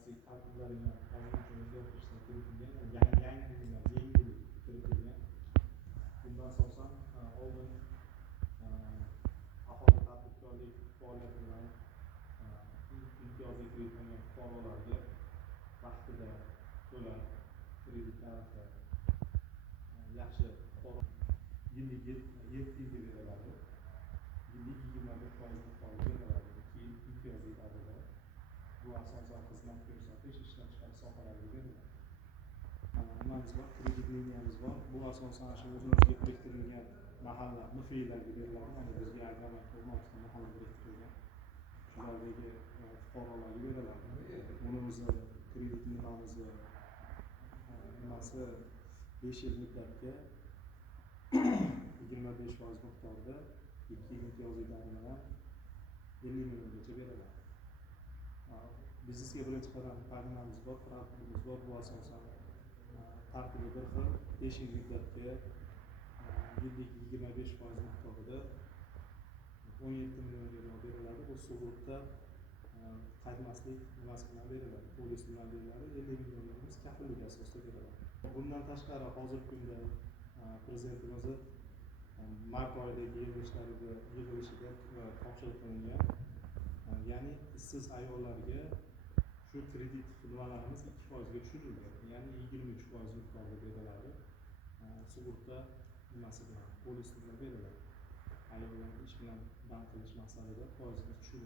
siyosiy tartiblarga qonun uchun o'zgartirishlar kiritilgan, yangilik kiritilgan. Bunda asosan oldin aholi tadbirkorlik faoliyati bilan imtiyozli kreditlangan fuqarolarga vaqtida to'lab kreditlarni yaxshi fuqaro yillik 7 yilga beriladi. Yillik 21% miqdorida beriladi. 2 yil imtiyozli davrda. Bu asosan xizmat ko'rsatish, ishlab chiqarish sohalariga beriladi. Nimamiz bor, kredit liniyamiz bor. Bu asosan shu o'zimizga biriktirilgan mahalla MFI'larga beriladi. Mana bizga agrar xizmatda mahalla biriktirilgan. Shulardagi fuqarolarga beriladi. Buni o'zi kredit nimamizni nimasi 5 yil muddatga 25% miqdorida 2 yil imtiyozli davr bilan 50 milliongacha beriladi. Biznesga birinchi qadam qadamimiz bor, fraktimiz bor. Bu asosan tartibi bir xil 5 yil muddatga yillik 25% miqdorida 17 millionga beriladi. Bu sug'urta qaytmaslik nimasi bilan beriladi, polis bilan beriladi. 50 millionimiz kafillik asosida beriladi. Bundan tashqari hozirgi kunda prezidentimiz mart oyidagi yig'ilishida topshiriq qilingan. Ya'ni ishsiz ayollarga shu kredit nimalarimiz 2% ga tushirilgan. Ya'ni 23% miqdorida beriladi. Sug'urta nimasi bilan, polis bilan beriladi. Ayollarni ish bilan band qilish maqsadida foizini tushirib